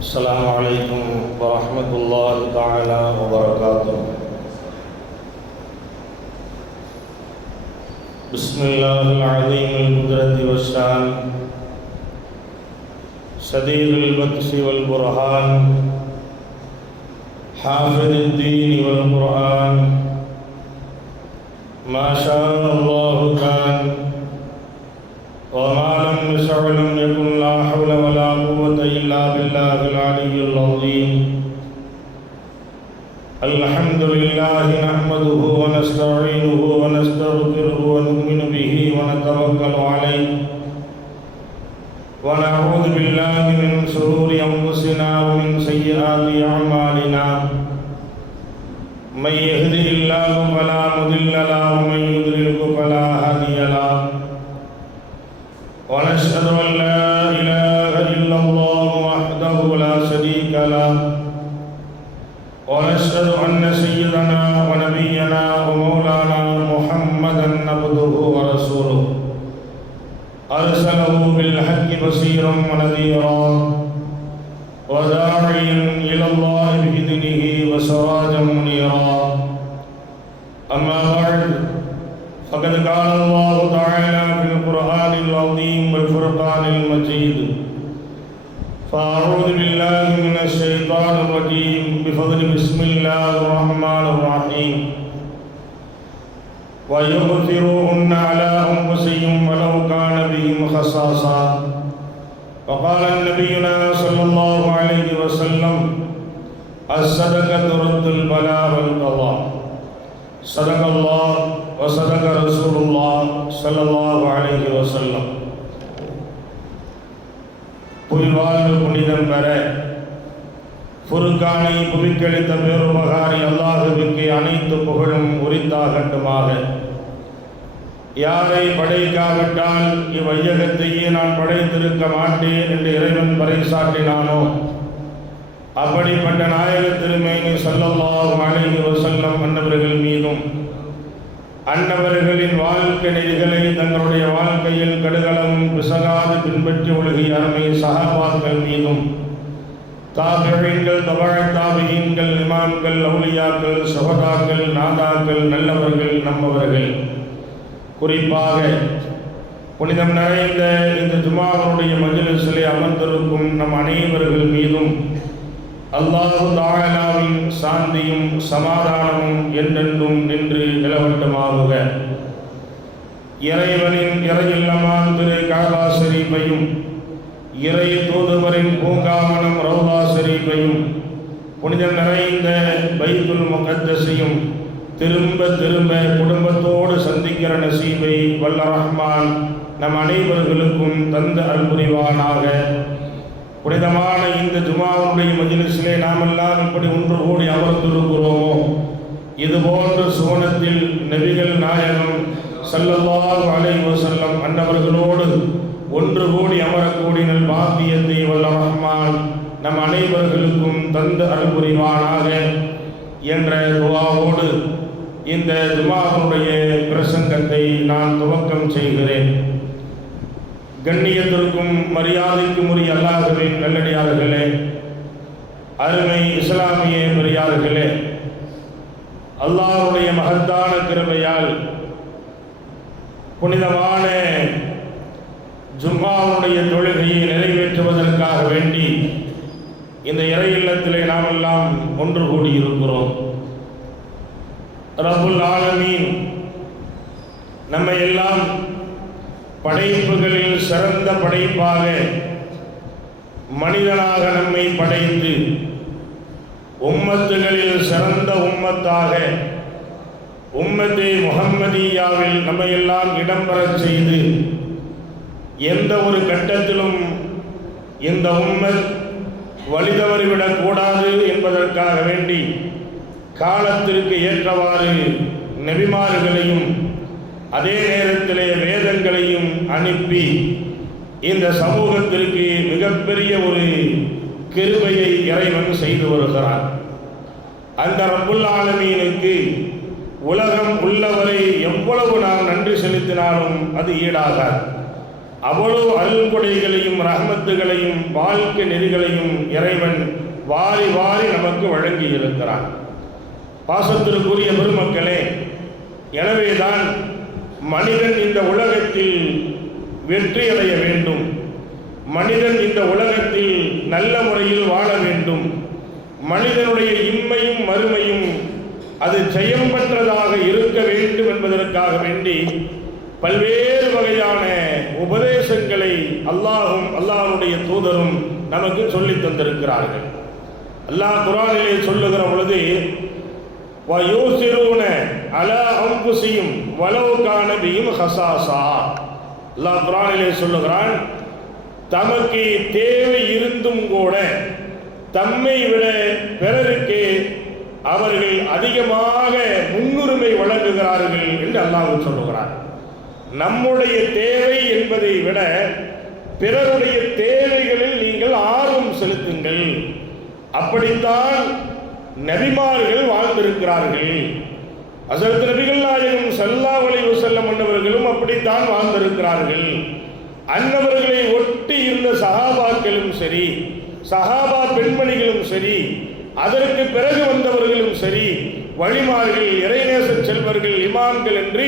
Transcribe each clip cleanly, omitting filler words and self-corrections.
السلام عليكم ورحمة الله تعالى وبركاته. بسم الله العظيم القدرة والشان شديد البطش والبرهان حافظ الدين والقرآن ما شاء الله كان وما لم يشأ لم يكن لا حول ولا قوة إلا بالله العلي العظيم. الحمد لله نحمده ونستعينه ونستغفره ونؤمن به ونتوكل عليه ونعوذ بالله من شرور أنفسنا ومن سيئات أعمالنا. من يهده الله فلا مضل له ومن يضلل فلا هادي له. ونشهد أن لا إله إلا الله وحده لا شريك له. ونشهد أن سيدنا ونبينا ومولانا محمدا عبده ورسوله أرسله بالحق بشيرا ونذيرا وداعيا إلى الله بإذنه وسراجا منيرا. أما بعد فقد قال الله تعالى في القرآن العظيم والفرقان المجيد: فأعوذ بالله من الشيطان الرجيم بفضل بسم الله الرحمن الرحيم: ويؤثرون على أنفسهم ولو كان بهم خصاصة. وقال نبينا صلى الله عليه وسلم: الصدقة رد البلاء والقضاء. صدق الله وصدق رسول الله صلى الله عليه وسلم. புரிவாழ்வு புனிதம் பெற ஃபுர்கானை புவிக்களித்த பேருபகாரி அல்லாஹுவுக்கு அனைத்து புகழும் உரித்தாகட்டுமாக. யாரை படைக்காவிட்டால் இவ்வையகத்தையே நான் படைத்திருக்க மாட்டேன் என்று இறைவன் பறைசாற்றினானோ அப்படிப்பட்ட நாயக திருமேனி ஸல்லல்லாஹு அலைஹி வஸல்லம் அன்னவர்கள் மீதும் அன்னவர்களின் வாழ்க்கை நெறிகளை தங்களுடைய வாழ்க்கையில் கடுகளவும் பிசகாது பின்பற்றி ஒழுகிய அருமை சஹாபாக்கள் மீதும் தாபிஈன்கள், தபஅத் தாபிஈன்கள், இமாம்கள், அவுலியாக்கள், சுஹதாக்கள், நாதாக்கள், நல்லவர்கள், நம்மவர்கள், குறிப்பாக புனிதம் நிறைந்த இந்த ஜுமாவுடைய மஜ்லிஸிலே அமர்ந்திருக்கும் நம் அனைவர்கள் மீதும் அல்லாஹு தஆலாவின் சாந்தியும் சமாதானமும் என்றென்றும் நின்று நிலவட்டமாகுக. இறைவனின் இறையில்லமான் திரு கஅபா ஷரீஃபையும் இறை தூதுவரின் பூங்காவனம் ரௌதா ஷரீஃபையும் புனிதம் நிறைந்த பைத்துல் முகத்தஸையும் திரும்ப திரும்ப குடும்பத்தோடு சந்திக்கிற நசீபை வல்ல ரஹ்மான் நம் அனைவர்களுக்கும் தந்து அருள் புரிவானாக. புனிதமான இந்த ஜுமாவுடைய மஜ்லிஸிலே நாமெல்லாம் இப்படி ஒன்று கூடி அமர்ந்திருக்கிறோமோ இதுபோன்ற சுவனத்தில் நபிகள் நாயகம் ஸல்லல்லாஹு அலைஹி வஸல்லம் அன்னவர்களோடு ஒன்று கூடி அமரக்கூடிய நல் பாக்கியத்தை வல்ல ரஹ்மான் நம் அனைவர்களுக்கும் தந்து அருள் புரிவானாக என்ற துஆவோடு இந்த ஜுமாவுடைய பிரசங்கத்தை நான் துவக்கம் செய்கிறேன். கண்ணியத்திற்கும் மரியாதைக்கும் உரிய அல்லாஹ்வின் நல்லடியார்களே, அருமை இஸ்லாமிய பெரியார்களே, அல்லாஹ்வுடைய மகத்தான கிருபையால் புனிதமான ஜும்மாவுடைய தொழுகையை நிறைவேற்றுவதற்காக வேண்டி இந்த இறை இல்லத்திலே நாமெல்லாம் ஒன்று கூடியிருக்கிறோம். ரப்புல் ஆலமீன் நம்மை எல்லாம் படைப்புகளில் சிறந்த படைப்பாக மனிதனாக நம்மை படைத்து உம்மத்துகளில் சிறந்த உம்மத்தாக உம்மத்தே முஹம்மதியாவில் நம்மையெல்லாம் இடம்பெறச் செய்து எந்த ஒரு கட்டத்திலும் இந்த உம்மத் வழிதவறிவிடக்கூடாது என்பதற்காக வேண்டி காலத்திற்கு ஏற்றவாறு நபிமார்களையும் அதே நேரத்திலே வேதங்களையும் அனுப்பி இந்த சமூகத்திற்கு மிகப்பெரிய ஒரு கிருபையை இறைவன் செய்து வருகிறார். அந்த ரப்புல் ஆலமீனுக்கு உலகம் உள்ளவரை எவ்வளவு நாம் நன்றி செலுத்தினாலும் அது ஈடாகாது. அவ்வளவு அருள்கொடைகளையும் ரஹ்மத்துகளையும் வாழ்க்கை நெறிகளையும் இறைவன் வாரி வாரி நமக்கு வழங்கி இருக்கிறான். பாசத்திற்குரிய பெருமக்களே, எனவேதான் மனிதன் இந்த உலகத்தில் வெற்றி அடைய வேண்டும், மனிதன் இந்த உலகத்தில் நல்ல முறையில் வாழ வேண்டும், மனிதனுடைய இம்மையும் மறுமையும் அது ஜெயம் பெற்றதாக இருக்க வேண்டும் என்பதற்காக வேண்டி பல்வேறு வகையான உபதேசங்களை அல்லாஹும் அல்லாஹ்வுடைய தூதரும் நமக்கு சொல்லித் தந்திருக்கிறார்கள். அல்லாஹ் குர்ஆனிலே சொல்லுகிற பொழுது வயூசிரூன அலா அன்ஃபுஸிஹிம் வலவ் கான பிஹிம் ஹஸாஸா, அல்லாஹ் குர்ஆனிலே சொல்லுகிறான், தமக்கு தேவை இருந்தும் கூட தம்மை விட பிறருக்கு அவர்கள் அதிகமாக முன்னுரிமை வழங்குகிறார்கள் என்று அல்லாஹ் சொல்லுகிறார். நம்முடைய தேவை என்பதை விட பிறருடைய தேவைகளில் நீங்கள் ஆர்வம் செலுத்துங்கள். அப்படித்தான் நபிமார்கள் வாழ்ந்திருக்கிறார்கள். ஹஸரத் நபிகள் நாயகம் ஸல்லல்லாஹு அலைஹி வஸல்லம் அன்னவர்களும் அப்படித்தான் வாழ்ந்திருக்கிறார்கள். அன்னவர்களை ஒட்டி இருந்த சஹாபாக்களும் சரி, சஹாபா பெண்மணிகளும் சரி, அதற்கு பிறகு வந்தவர்களும் சரி, வழிமார்கள், இறைநேச செல்வர்கள், இமாம்கள் என்று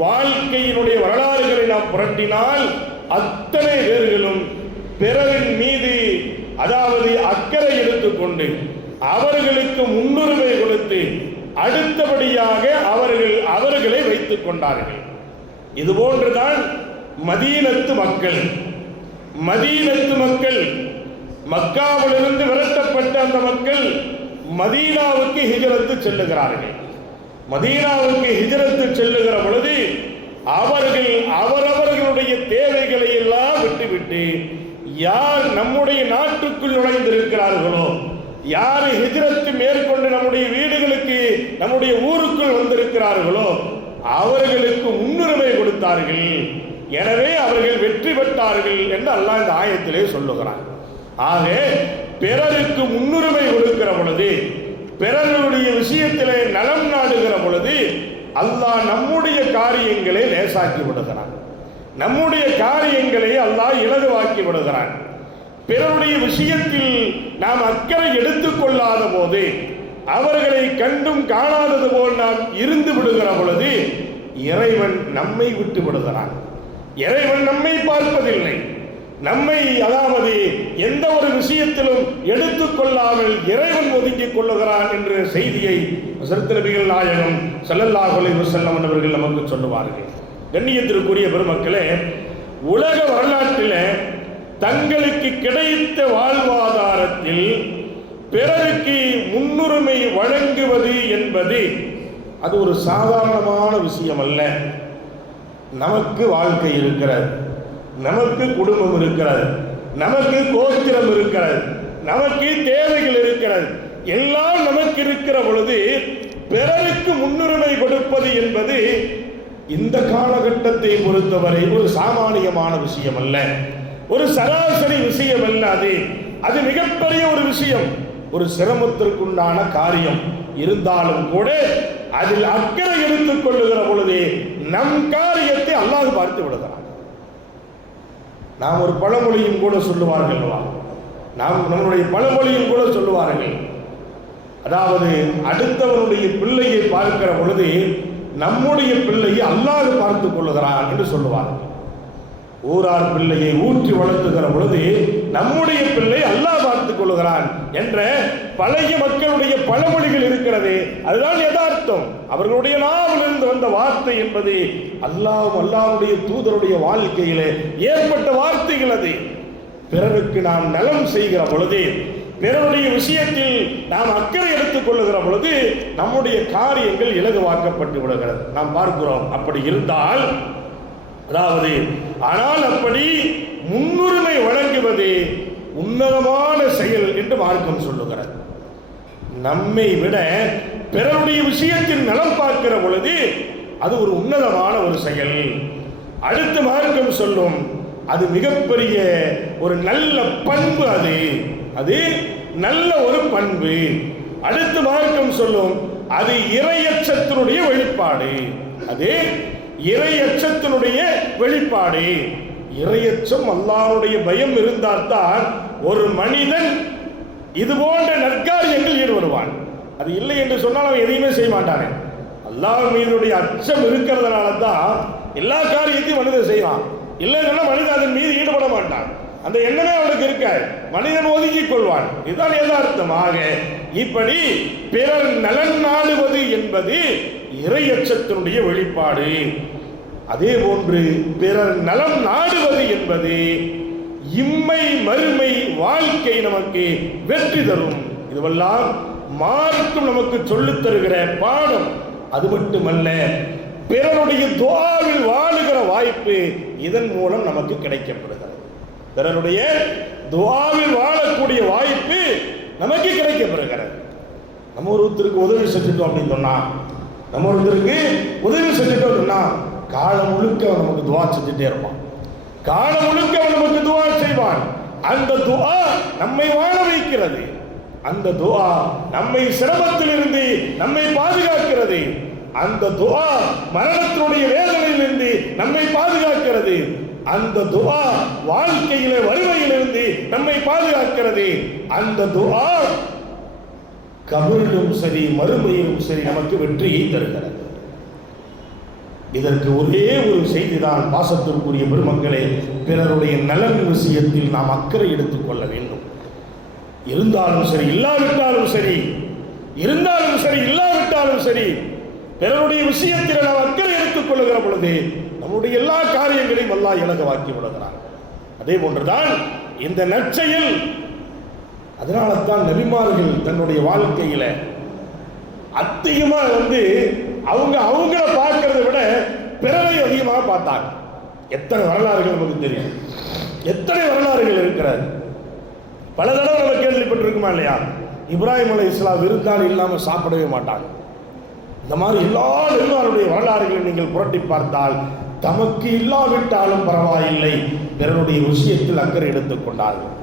வாழ்க்கையினுடைய வரலாறுகளை நாம் புரட்டினால் அத்தனை பேர்களும் பிறரின் மீது அதாவது அக்கறை எடுத்துக்கொண்டு அவர்களுக்கு முன்னுரிமை கொடுத்து அடுத்தபடியாக அவர்களை வைத்துக் கொண்டார்கள். இதுபோன்றுதான் மதீனத்து மக்கள் மக்காவிலிருந்து விரட்டப்பட்ட அந்த மக்கள் மதீனாவுக்கு ஹிஜ்ரத்து செல்லுகிறார்கள். மதீனாவுக்கு ஹிஜ்ரத்து செல்லுகிற பொழுது அவர்கள் அவரவர்களுடைய தேவைகளை எல்லாம் விட்டுவிட்டு யார் நம்முடைய நாட்டுக்குள் நுழைந்திருக்கிறார்களோ, யார் ஹிஜ்ரத்து மேற்கொண்டு நம்முடைய வீடுகளுக்கு நம்முடைய ஊருக்குள் வந்திருக்கிறார்களோ அவர்களுக்கு முன்னுரிமை கொடுத்தார்கள். எனவே அவர்கள் வெற்றி பெற்றார்கள் என்று அல்லாஹ் இந்த ஆயத்திலே சொல்லுகிறான். ஆக பிறருக்கு முன்னுரிமை கொடுக்கிற பொழுது, பிறருடைய விஷயத்திலே நலம் நாடுகிற பொழுது அல்லாஹ் நம்முடைய காரியங்களை லேசாக்கி விடுகிறான், நம்முடைய காரியங்களை அல்லாஹ் இலகுவாக்கி விடுகிறான். பிறருடைய விஷயத்தில் நாம் அக்கறை எடுத்துக்கொள்ளாத போது, அவர்களை கண்டும் காணாதது போல் நாம் இருந்து விடுகிற பொழுது இறைவன் நம்மை விட்டு விடுகிறான். இறைவன் நம்மை பார்ப்பதில்லை. நம்மை அதாவது எந்த ஒரு விஷயத்திலும் எடுத்துக்கொள்ளாமல் இறைவன் ஒதுக்கிக் கொள்ளுகிறான் என்ற செய்தியை ஹஸரத் நபிகள் நாயகம் ஸல்லல்லாஹு அலைஹி வஸல்லம் அவர்கள் நமக்கு சொல்லுவார்கள். கண்ணியத்திற்குரிய பெருமக்களே, உலக வரலாற்றில் தங்களுக்கு கிடைத்த வாழ்வாதாரத்தில் பிறருக்கு முன்னுரிமை வழங்குவது என்பது அது ஒரு சாதாரணமான விஷயம் அல்ல. நமக்கு வாழ்க்கை இருக்கிறது, நமக்கு குடும்பம் இருக்கிறது, நமக்கு கோத்திரம் இருக்கிறது, நமக்கு தேவைகள் இருக்கிறது, எல்லாம் நமக்கு இருக்கிற பொழுது பிறருக்கு முன்னுரிமை கொடுப்பது என்பது இந்த காலகட்டத்தை பொறுத்தவரை ஒரு சாமானியமான விஷயம் அல்ல, ஒரு சராசரி விஷயம் அல்ல. அது மிகப்பெரிய ஒரு விஷயம், ஒரு சிரமத்திற்குண்டான காரியம். இருந்தாலும் கூட அதில் அக்கறை எடுத்துக் கொள்ளுகிற பொழுது நம் காரியத்தை அல்லாஹ் பார்த்து விடுகிறான். நாம் ஒரு பழமொழியும் கூட சொல்லுவார்கள், நம்மளுடைய பழமொழியும் கூட சொல்லுவார்கள், அதாவது அடுத்தவனுடைய பிள்ளையை பார்க்கிற பொழுது நம்முடைய பிள்ளையை அல்லாஹ் பார்த்துக் கொள்ளுகிறான் என்று சொல்லுவார்கள். ஊரார் பிள்ளையை ஊற்றி வளர்த்துகிற பொழுது நம்முடைய பிள்ளை அல்லாஹ் பார்த்துக் கொள்ளுகிறான் என்ற பழைய மக்களுடைய பழமொழிகள் இருக்கிறது. அதுதான் யதார்த்தம். அவர்களுடைய நாவிலிருந்து வந்த வார்த்தை என்பது அல்லாஹ்வுடைய தூதருடைய வாழ்க்கையிலே ஏற்பட்ட வார்த்தைகள். அது பிறருக்கு நாம் நலம் செய்கிற பொழுது, பிறருடைய விஷயத்தில் நாம் அக்கறை எடுத்துக் கொள்ளுகிற பொழுது நம்முடைய காரியங்கள் இலகுவாக்கப்பட்டு விடுகிறது. நாம் பார்க்கிறோம். அப்படி இருந்தால் அதாவது ஆனால் அப்படி முன்னுரிமை வழங்குவது உன்னதமான செயல் என்று மார்க்கம் சொல்லுகிறது. நம்மை விட பிறருடைய விஷயத்தில் நலம் பார்க்கிற பொழுது அது ஒரு உன்னதமான ஒரு செயல். அடுத்து மார்க்கம் சொல்லும் அது மிகப்பெரிய ஒரு நல்ல பண்பு, அது நல்ல ஒரு பண்பு. அடுத்து மார்க்கம் சொல்லும் அது இறையச்சத்தினுடைய வெளிப்பாடு, அது இறையச்சத்தினுடைய வெளிப்பாடு. இறையச்சம் அல்லாஹ்வுடைய பயம் இருந்தால்தான் ஒரு மனிதன் இது போன்ற நற்காரியங்கள் ஈடுபடுவான். அது இல்லை என்று சொன்னால் அவன் எதையுமே செய்ய மாட்டானே. அல்லாஹ் மீதுடைய அச்சம் இருக்கிறதுனால தான் எல்லா காரியத்தையும் மனிதன் செய்வான். இல்லைன்னா மனிதன் அதன் மீது ஈடுபட மாட்டான். அந்த எண்ணமே அவனுக்கு இருக்காது. மனிதன் ஒதுக்கிக் கொள்வான். இதுதான் யதார்த்தமாக. இப்படி பிறர் நலன் நாடுவது என்பது இறையச்சத்தினுடைய வெளிப்பாடு. அதே போன்று பிறர் நலம் நாடுவது என்பது இம்மை மறுமை வாழ்க்கை நமக்கு வெற்றி தரும். இதுவெல்லாம் மார்க்கம் நமக்கு சொல்லித் தருகிற பாடம். அது மட்டுமல்ல, பிறருடைய துஆவில் வாழுகிற வாய்ப்பு இதன் மூலம் நமக்கு கிடைக்கப்படுகிறது. பிறருடைய துஆவில் வாழக்கூடிய வாய்ப்பு நமக்கு கிடைக்கப்படுகிறது. நம்ம ஒருத்தருக்கு உதவி செஞ்சுட்டோம் அப்படின்னு சொன்னா, நம்ம ஒருத்தருக்கு உதவி செஞ்சுட்டோம் சொன்னா காலம் முழுக்க அவன் நமக்கு துஆ செஞ்சுட்டே இருப்பான். காலம் முழுக்க அவன் நமக்கு துஆ செய்வான். அந்த துஆ நம்மை வாழ வைக்கிறது. அந்த துஆ நம்மை சிரமத்திலிருந்து நம்மை பாதுகாக்கிறது. அந்த துஆ மரணத்தினுடைய வேதனையிலிருந்து நம்மை பாதுகாக்கிறது. அந்த துஆ வாழ்க்கையில வறுமையிலிருந்து நம்மை பாதுகாக்கிறது. அந்த துஆ கபரிலும் சரி மறுமையிலும் சரி நமக்கு வெற்றியை தருகிறது. இதற்கு ஒரே ஒரு செய்திதான், பாசத்திற்குரிய பெருமக்களே, பிறருடைய நலன் விஷயத்தில் நாம் அக்கறை எடுத்துக் கொள்ள வேண்டும். இருந்தாலும் சரி இல்லாவிட்டாலும் சரி, இருந்தாலும் சரி இல்லாவிட்டாலும் சரி, பிறருடைய விஷயத்தில் நாம் அக்கறை எடுத்துக் கொள்ளுகிற பொழுது நம்முடைய எல்லா காரியங்களையும் அல்லாஹ் இலகுவாக்கி விடுகிறான். அதே போன்றுதான் இந்த நற்செயல். அதனால தான் நபிமார்கள் தன்னுடைய வாழ்க்கையில அதிகமா அவங்கள பார்க்கறதை விட பிறரை அதிகமாக பார்த்தாங்க. எத்தனை வரலாறுகள் நமக்கு தெரியும், எத்தனை வரலாறுகள் இருக்கிறது. பல தடவை நம்ம கேள்விப்பட்டிருக்குமா இல்லையா? இப்ராஹிம் அலைஹிஸ்ஸலாம் விருந்தாளி இல்லாமல் சாப்பிடவே மாட்டாங்க. இந்த மாதிரி எல்லா நபிமாருடைய வரலாறுகளை நீங்கள் புரட்டி பார்த்தால் தமக்கு இல்லாவிட்டாலும் பரவாயில்லை, பிறருடைய விஷயத்தில் அக்கறை எடுத்துக் கொண்டார்கள்.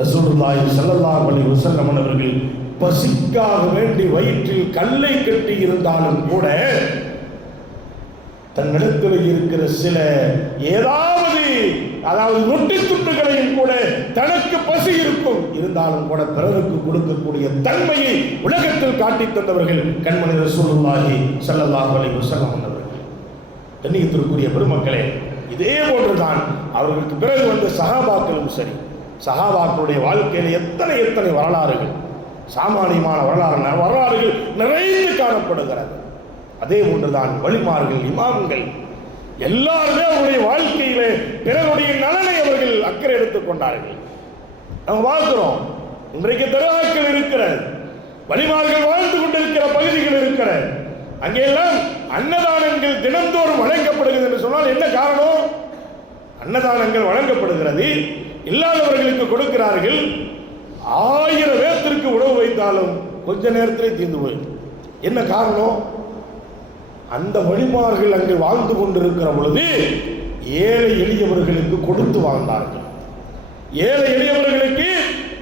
ரசூலுல்லாஹி ஸல்லல்லாஹு அலைஹி வஸல்லம் அவர்கள் பசிக்காக வேண்டி வயிற்றில் கல்லை கட்டி இருந்தாலும் கூட தன்னிடத்தில் இருக்கிற சில அதாவது ரொட்டி துண்டுகளையும் கூட தனக்கு பசி இருக்கும் இருந்தாலும் கூட பிறருக்கு கொடுக்கக்கூடிய தன்மையை உலகத்தில் காட்டி தந்தவர்கள் கண்மணி ரசூலுல்லாஹி ஸல்லல்லாஹு அலைஹி வஸல்லம் அவர்கள். கண்ணியத்திற்குரிய பெருமக்களே, இதே போன்றுதான் அவர்களுக்கு பிறகு வந்த சஹாபாக்களும் சரி. சஹாபாக்களுடைய வாழ்க்கையில் எத்தனை எத்தனை வரலாறுகள், சாமானியமான வரலாறுகள் நிறைந்து காணப்படுகிறது. அதே போன்றுதான் வலிமார்கள், இமாம்கள் எல்லாருமே அவருடைய வாழ்க்கையிலே பிறருடைய நலனை அவர்கள் அக்கறை எடுத்துக் கொண்டார்கள். நம்ம பார்க்கிறோம், இன்றைக்கு தர்காக்கள் இருக்கிற, வலிமார்கள் வாழ்ந்து கொண்டிருக்கிற பகுதிகள் இருக்கிற, அங்கெல்லாம் அன்னதானங்கள் தினந்தோறும் வழங்கப்படுகிறது என்று சொன்னால் என்ன காரணம்? அன்னதானங்கள் வழங்கப்படுகிறது, இல்லாதவர்களுக்கு கொடுக்கிறார்கள். 1000 பேர்த்திற்கு உணவு வைத்தாலும் கொஞ்ச நேரத்திலே தீர்ந்து போயிடும். என்ன காரணம்? அந்த வழிமார்கள் அங்கு வாழ்ந்து கொண்டிருக்கிற பொழுது ஏழை எளியவர்களுக்கு கொடுத்து வாழ்ந்தார்கள். ஏழை எளியவர்களுக்கு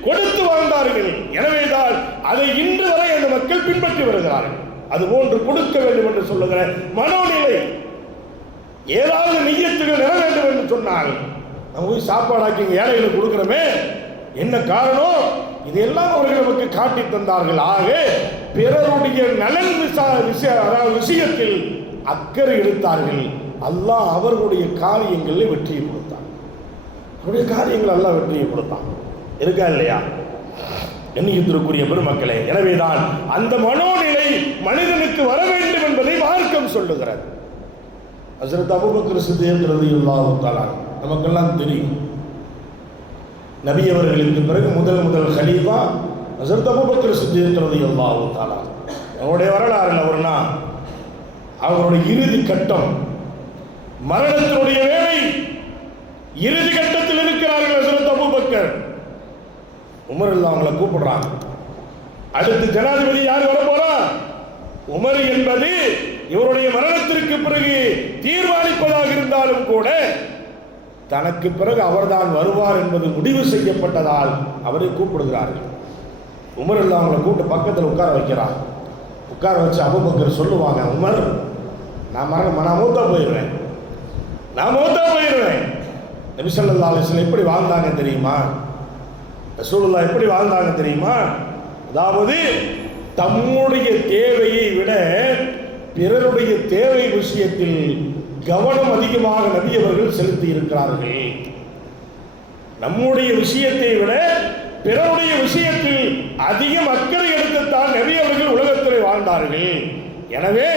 கொடுத்து வாழ்ந்தார்கள். எனவேதான் அதை இன்று வரை அந்த மக்கள் பின்பற்றி வருகிறார்கள். அதுபோன்று கொடுக்க வேண்டும் என்று சொல்லுகிற மனோநிலை. ஏதாவது நிய்யத்துகள் நிற வேண்டும் என்று சொன்னால் நம்ம போய் சாப்பாடாக்கி ஏழைகளுக்கு கொடுக்கிறோமே, என்ன காரணம்? இதெல்லாம் அவர்கள் நமக்கு காட்டி தந்தார்கள். ஆக பிறருடைய நலன் விஷயத்தில் அக்கறை எடுத்தார்கள். அல்லாஹ் அவர்களுடைய காரியங்களில் வெற்றியை கொடுத்தான். அவருடைய காரியங்கள் அல்லாஹ் வெற்றியை கொடுத்தான். இருக்கா இல்லையா? எண்ணியத்திற்குரிய பெருமக்களே, எனவேதான் அந்த மனோநிலை மனிதனுக்கு வர வேண்டும் என்பதை மார்க்கம் சொல்லுகிறது. ஹஜ்ரத் அபூபக்கர் சித்தீக் ரலியல்லாஹு தஆலா நமக்கெல்லாம் தெரியும். நபி அவர்களுக்கு பிறகு முதல் கலீஃபா ஹஜ்ரத் அபூபக்கர் சித்தீக் ரலியல்லாஹு தஆலா. அவருடைய வரலாறுல ஒரு நாள் அவருடைய இறுதி கட்டம், மரணத்தினுடைய வேலை, இறுதி கட்டத்தில் இருக்கிறார்கள் ஹஜ்ரத் அபூபக்கர். உமர் எல்லாம் அவங்களை கூப்பிடுறாங்க. அடுத்து ஜனாதிபதி யார் வர போறா? உமர் என்பது இவருடைய மரணத்திற்கு பிறகு தீர்மானிப்பதாக இருந்தாலும் கூட தனக்கு பிறகு அவர்தான் வருவார் என்பது முடிவு செய்யப்பட்டதால் அவரை கூப்பிடுகிறார்கள். உமர் எல்லாம் அவங்களை கூப்பிட்டு பக்கத்தில் உட்கார வைக்கிறார். உட்கார வச்சு அபூபக்கர் சொல்லுவாங்க, உமர், நான் மூத்தா போயிடுவேன். நபி ஸல்லல்லாஹு அலைஹி வஸல்லம் எப்படி வாழ்ந்தாங்க தெரியுமா? ரசூலுல்லாஹ் எப்படி வாழ்ந்தாங்க தெரியுமா? அதாவது தம்முடைய தேவையை விட பிறருடைய தேவை விஷயத்தில் கவனம் அதிகமாக நபி அவர்கள் செலுத்தி இருக்கிறார்கள். நம்முடைய விஷயத்தை விட பிறருடைய விஷயத்தில் அதிகம் அக்கறை எடுத்துத்தான் நபி அவர்கள் உலகத்தில் வாழ்ந்தார்கள். எனவே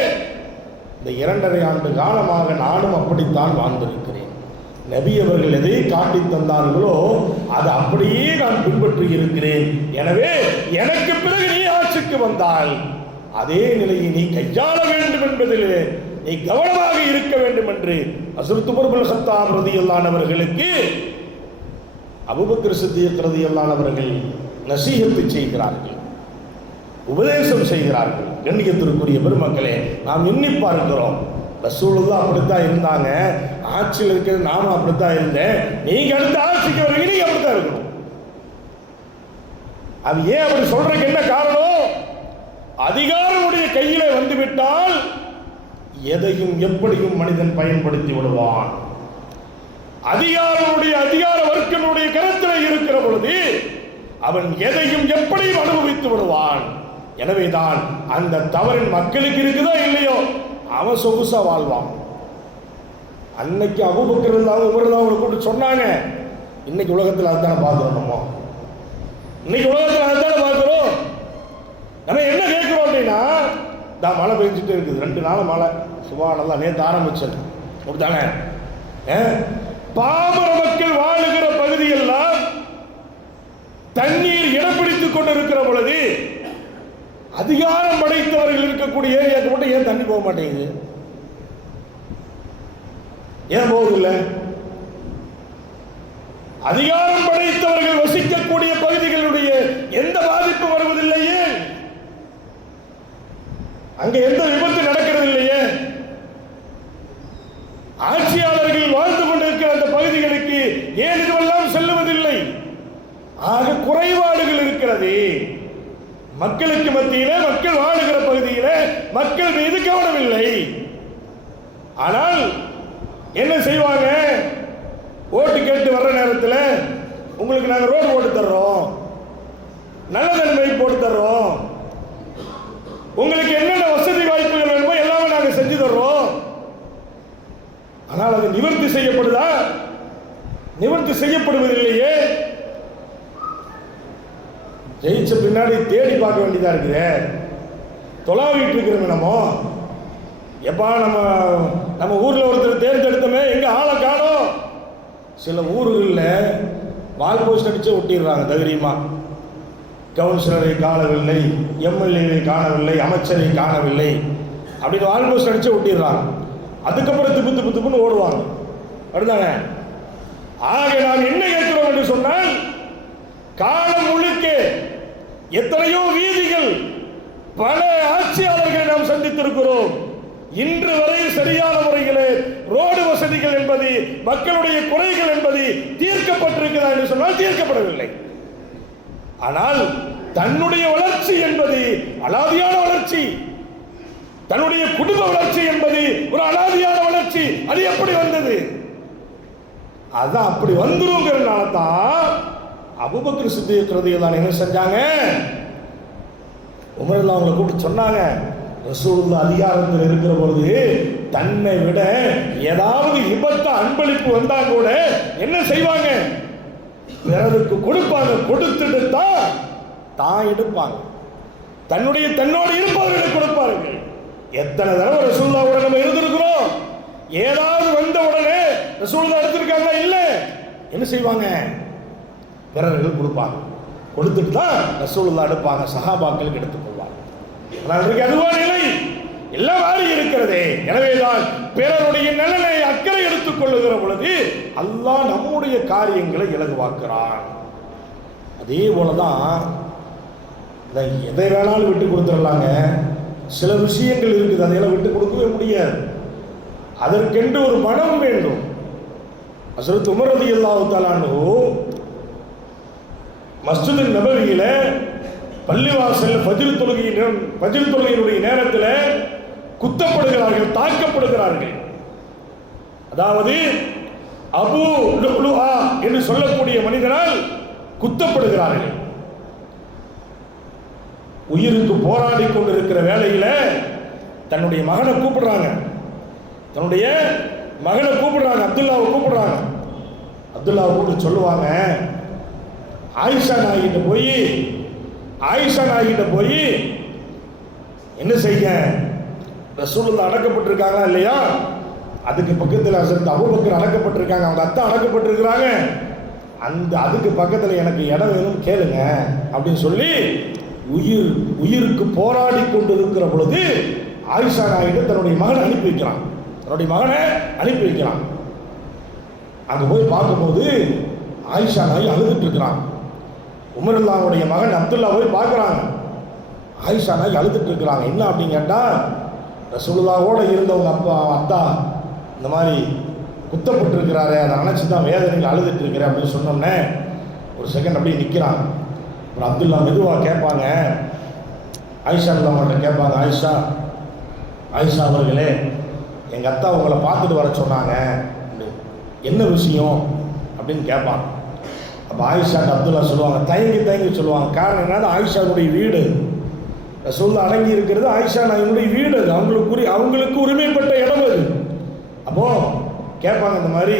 இந்த 2.5 ஆண்டு காலமாக நானும் அப்படித்தான் வாழ்ந்திருக்கிறேன். நபி அவர்கள் எதை காட்டி தந்தார்களோ அது அப்படியே நான் பின்பற்றி இருக்கிறேன். எனவே எனக்கு பிறகு நீ ஆட்சிக்கு வந்தால் அதே நிலையை நீ கையாள வேண்டும் என்பதில் நீ கவனமாக இருக்க வேண்டும் என்று ஹஸ்ரத் உமர் இப்னு கத்தாப் ரலியல்லாஹு அவர்களுக்கு அபூபக்கர் சித்திக் ரலியல்லாஹு அவர்கள் நசீஹத்து செய்கிறார்கள், உபதேசம் செய்கிறார்கள். கண்ணியத்திற்குரிய பெருமக்களே, நாம் எண்ணி பார்க்கிறோம், ரசூலுல்லாஹ் அப்படித்தான் இருந்தாங்க, ஆட்சியில் இருக்கிறது நானும் அப்படித்தான் இருந்தேன், நீங்க அடுத்த ஆட்சிக்கு வரீங்க, நீங்க அப்படித்தான் இருக்கணும். அது ஏன் அப்படி சொல்றதுக்கு என்ன காரணம்? அதிகாரமுடைய கையிலே வந்துவிட்டால் எதையும் எப்படியும் மனிதன் பயன்படுத்தி விடுவான். அதிகார வர்க்கனுடைய கருத்தில் இருக்கிற பொழுது அவன் எதையும் எப்படியும் அனுபவித்து விடுவான். எனவேதான் அந்த தவறின் மக்களுக்கு இருக்குதோ இல்லையோ அவன் சொகுசா வாழ்வான். அன்னைக்கு அபூபக்கர் ரலியல்லாஹு உமர் அவங்களை கூப்பிட்டு சொன்னாங்க, இன்னைக்கு உலகத்தில் அதுதானே பார்க்கிறோம். நம்ம இன்னைக்கு உலகத்தில் அதுதானே பார்க்கிறோம். நம்ம என்ன கேட்கிறோம் அப்படின்னா, தான் மழை பெஞ்சிட்டு இருக்குது, 2 நாள் மழை, சுபானல்லாஹ், நேற்று ஆரம்பிச்சது அப்படித்தானே. பாமர மக்கள் வாழுகிற பகுதியெல்லாம் தண்ணீர் இடம் பிடித்துக் கொண்டிருக்கிற பொழுது அதிகாரம் படைத்தவர்கள் இருக்கக்கூடிய ஏரியாவுக்கு மட்டும் ஏன் தண்ணி போக மாட்டேங்குது? ஏன் போகுதில்லை? அதிகாரம் படைத்தவர்கள் வசிக்கக்கூடிய பகுதிகளுடைய எந்த பாதிப்பு வருவதில்லையே, அங்க எந்த விபத்து நடக்கிறது இல்லையே. ஆட்சியாளர்கள் வாழ்ந்து கொண்டிருக்கிற அந்த பகுதிகளுக்கு ஏன் இதுவெல்லாம் செல்லுவதில்லை? ஆக குறைபாடுகள் இருக்கிறது. மக்களுக்கு மத்தியிலே, மக்கள் வாழுகிற பகுதியிலே மக்கள் மீது கவனம் இல்லை. ஆனால் என்ன செய்வாங்க? ஓட்டு கேட்டு வர்ற நேரத்தில் உங்களுக்கு நாங்கள் ரோடு போட்டு தர்றோம், நல்ல தன்மை போட்டு தர்றோம், உங்களுக்கு என்னென்ன வசதி வாய்ப்புகள் வேணுமோ எல்லாமே நாங்கள் செஞ்சு தர்றோம். ஆனால் அது நிவர்த்தி செய்யப்படுதா? நிவர்த்தி செய்யப்படுவதில்லையே. ஜெயிச்ச பின்னாடி தேடி பார்க்க வேண்டியதா இருக்குது. தொலாவிட்டு இருக்கிறோம் நம்ம. எப்பா நம்ம ஊரில் ஒருத்தர் தேர்ந்தெடுத்தோமே, எங்க ஆளை காணோம். சில ஊர்களில் வால் போஸ்ட் அடிச்சு ஒட்டிடுறாங்க தைரியமா. கவுன்சிலரை காணவில்லை, எம்எல்ஏவை காணவில்லை, அமைச்சரை காணவில்லை அப்படின்னு வால் போஸ்ட் அடிச்சு ஒட்டிடுறாங்க. அதுக்கப்புறம் திப்புன்னு ஓடுவாங்க. அப்படிதானே? ஆக நாம் என்ன கேட்கிறோம் என்று சொன்னால், காலம் முழுக்க எத்தனையோ வீதிகள், பல ஆட்சியாளர்களை நாம் சந்தித்திருக்கிறோம். இன்று வரை சரியான முறையில் ரோடு வசதிகள் என்பது, மக்களுடைய குறைகள் என்பது தீர்க்கப்பட்டிருக்கிறதா என்று சொன்னால் தீர்க்கப்படவில்லை. ஆனால் தன்னுடைய வளர்ச்சி என்பது அலாதியான வளர்ச்சி, தன்னுடைய குடும்ப வளர்ச்சி என்பது ஒரு அலாதியான வளர்ச்சி. அது எப்படி வந்தது? அதான் அப்படி வந்துருங்கிறதுனால தான் அபூபக்கர் சித்திக் ரலியல்லாஹு என்ன செஞ்சாங்க? உமர் ரலியல்லாஹு அவங்களை கூப்பிட்டு சொன்னாங்க, ரசூலுல்லாஹ் அதிகாரத்தில் இருக்கிற பொழுது தன்னை விட ஏதாவது விபத்து அன்பளிப்பு வந்தா கூட என்ன செய்வாங்க? பிறருக்கு கொடுப்பாங்க, கொடுத்துட்டு தான் எடுப்பாங்க, தன்னோடு இருப்பவர்களுக்கு கொடுப்பார்கள். எத்தனை தடவை ரசூலுல்லாஹ்வோட நம்ம இருந்திருக்கிறோம். ஏதாவது வந்த உடனே ரசூலுல்லாஹ் எடுத்திருக்காங்களா? இல்லை. என்ன செய்வாங்க? பிறர்கள் கொடுப்பாங்க, கொடுத்துட்டு தான் ரசூலுல்லாஹ் எடுப்பாங்க, சஹாபாக்களுக்கு எடுத்துக்கொள்வாங்க. அதுவான நிலை எல்லாம் மாறி இருக்கிறதே. எனவேதான் பிறருடைய நலனை அக்கறை எடுத்துக் கொள்ளுகிற பொழுது அல்லாஹ் நம்முடைய காரியங்களை இலகுவாக்குறான். அதே போலதான் எதை வேணாலும் விட்டு கொடுத்துடலாங்க. சில விஷயங்கள் இருக்குது, அதையெல்லாம் விட்டு கொடுக்கவே முடியாது. அதற்கென்று ஒரு மனம் வேண்டும். ஹஸ்ரத் உமர் ரலியல்லாஹு தஆலா அன்ஹு மஸ்ஜித் நபவியில பள்ளிவாசல் ஃபஜ்ர் தொழுகையினுடைய நேரத்தில் குத்தப்படுகிறார்கள், தாக்கப்படுகிறார்கள். அதாவது அபூ லுஅ்லுஆ என்று சொல்லக்கூடிய மனிதனால் குத்தப்படுகிறார்கள். உயிருக்கு போராடி கொண்டிருக்கிற வேளையில தன்னுடைய மகனை கூப்பிடுறாங்க, அப்துல்லாவை கூப்பிடுறாங்க. அப்துல்லாவை கூப்பிட்டு சொல்லுவாங்க, ஆயிஷா நாய்கிட்ட போய் என்ன செய்ய, ரசூலுல்லாஹ் அடக்கப்பட்டிருக்காங்களா இல்லையா, அதுக்கு பக்கத்தில் ஹஸரத் அபூபக்கர் அடக்கப்பட்டிருக்காங்க, அவங்க அத்தா அடக்கப்பட்டிருக்கிறாங்க, அதுக்கு பக்கத்தில் எனக்கு இடம் வேணும் கேளுங்க அப்படின்னு சொல்லி உயிருக்கு போராடி கொண்டு இருக்கிற பொழுது ஆயிஷா நாயிட்டு தன்னுடைய மகனை அனுப்பி வைக்கிறான். அங்கே போய் பார்க்கும்போது ஆயிஷா நாய் அழுதுட்டு இருக்கிறான். உமருல்லாவுடைய மகன் அப்துல்லா போய் பார்க்குறாங்க, ஆயிஷா நாய் அழுதுட்டு இருக்கிறாங்க. என்ன அப்படின்னு கேட்டால், ரசூலுல்லாஹோட இருந்தவங்க அத்தா இந்த மாதிரி குத்தப்பட்டிருக்கிறாரு, அதை நினச்சி தான் வேதனைகள் அழுதுட்டு இருக்கிறேன் அப்படின்னு சொன்னோம்னே ஒரு செகண்ட் அப்படியே நிற்கிறாங்க. அப்புறம் அப்துல்லா மெதுவாக கேட்பாங்க, ஆயிஷா அவங்கள்ட்ட கேட்பாங்க, ஆயிஷா அவர்களே, எங்கள் அத்தா உங்களை பார்த்துட்டு வர சொன்னாங்க, என்ன விஷயம் அப்படின்னு கேட்பாங்க. அப்போ ஆயிஷாட்ட அப்துல்லா சொல்லுவாங்க, தயங்கி சொல்லுவாங்க. காரணம் என்னன்னா, ஆயிஷாவுடைய வீடு ரசூலுல்லாஹ் அடங்கி இருக்கிறது ஆயிஷா நாயினுடைய வீடு, அது அவங்களுக்கு உரிமைப்பட்ட இடம் அது. அப்போது கேட்பாங்க, இந்த மாதிரி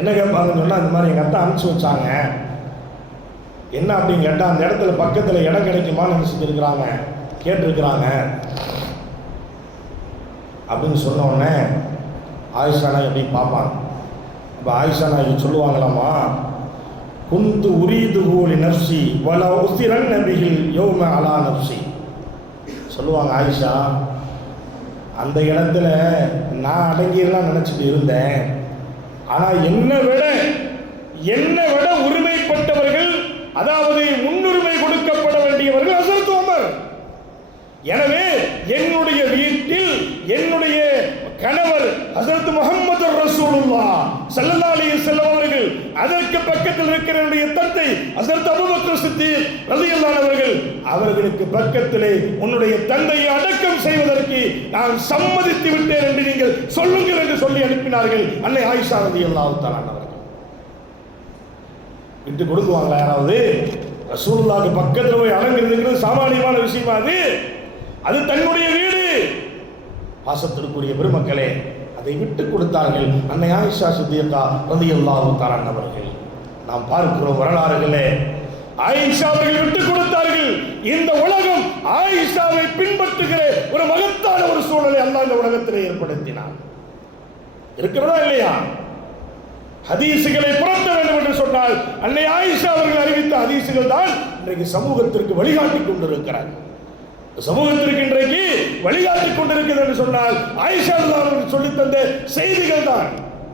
என்ன கேட்பாங்கன்னு சொன்னால், இந்த மாதிரி எங்கள் அத்தா அனுப்பிச்சி வச்சாங்க, என்ன அப்படின்னு கேட்டால், அந்த இடத்துல பக்கத்தில் இடம் கிடைக்குமான்னு நினச்சிட்டு கேட்டிருக்கிறாங்க அப்படின்னு சொன்ன உடனே ஆயிஷா நாய் எப்படி பார்ப்பாங்க. அப்போ ஆயிஷா நாய் சொல்லுவாங்களாமா, குந்து உரீது கூலி நப்சி வல உஸ்திரன் நபிகள் யௌம அலா நப்சி. சொல்லுவாங்க, ஆயிஷா அந்த இடத்துல நான் அடங்கிடலாம் நினச்சிட்டு இருந்தேன், ஆனால் என்னை விட உரிமைப்பட்டவர்கள், அதாவது முன்னுரிமை கொடுக்கப்பட வேண்டியவர்கள் ஹஸரத் உமர். எனவே என்னுடைய வீட்டில் என்னுடைய கணவர் ஹஸரத் முஹம்மது ரசூலுல்லாஹ் ஸல்லல்லாஹு அலைஹி வஸல்லம் அவர்கள், அதற்கு பக்கத்தில் இருக்கிற என்னுடைய தந்தை ஹஸரத் அபூபக்கர் சித்தீக் ரலியல்லாஹு அவர்கள், அவர்களுக்கு பக்கத்திலே உன்னுடைய தந்தையை அடக்கம் செய்வதற்கு நான் சம்மதித்து விட்டேன் என்று நீங்கள் சொல்லுங்கள் என்று சொல்லி அனுப்பினார்கள் அன்னை ஆயிஷா ரலியல்லாஹு தஆலா அவர்கள். விட்டு கொடுக்குவாங்களா யாராவது? ரசூலுல்லாஹ்க்கு பக்கத்தில் போய் அடங்குறதுங்கிறது சாமானியமான விஷயமா? அது தன்னுடைய வீடு. பாசத்திற்குரிய பெருமக்களே, அதை விட்டு கொடுத்தார்கள் அன்னை ஆயிஷா சித்திகா ரலியல்லாஹு தஆலா அவர்கள். நாம் பார்க்கிறோம் வரலாறுகளே, ஆயிஷா அவர்கள் விட்டு கொடுத்தார்கள். இந்த உலகம் ஆயிஷாவை பின்பற்றுகிற ஒரு மகத்தான ஒரு சூழலை அல்லாஹ் இந்த உலகத்திலே ஏற்படுத்தினார். இருக்கிறதா இல்லையா? ஹதீசுகளை புரட்ட வேண்டும் என்று சொன்னால் அன்னை ஆயிஷா அவர்கள் அறிவித்த ஹதீசுகள் தான் இன்றைக்கு சமூகத்திற்கு வழிகாட்டிக் கொண்டிருக்கிறார். சமூகத்திற்கு இன்றைக்கு வழிகாட்டிக் கொண்டிருக்கிறது என்று சொன்னால் ஆயிஷா அவர்கள் சொல்லித் தந்த செய்திகள் தான்.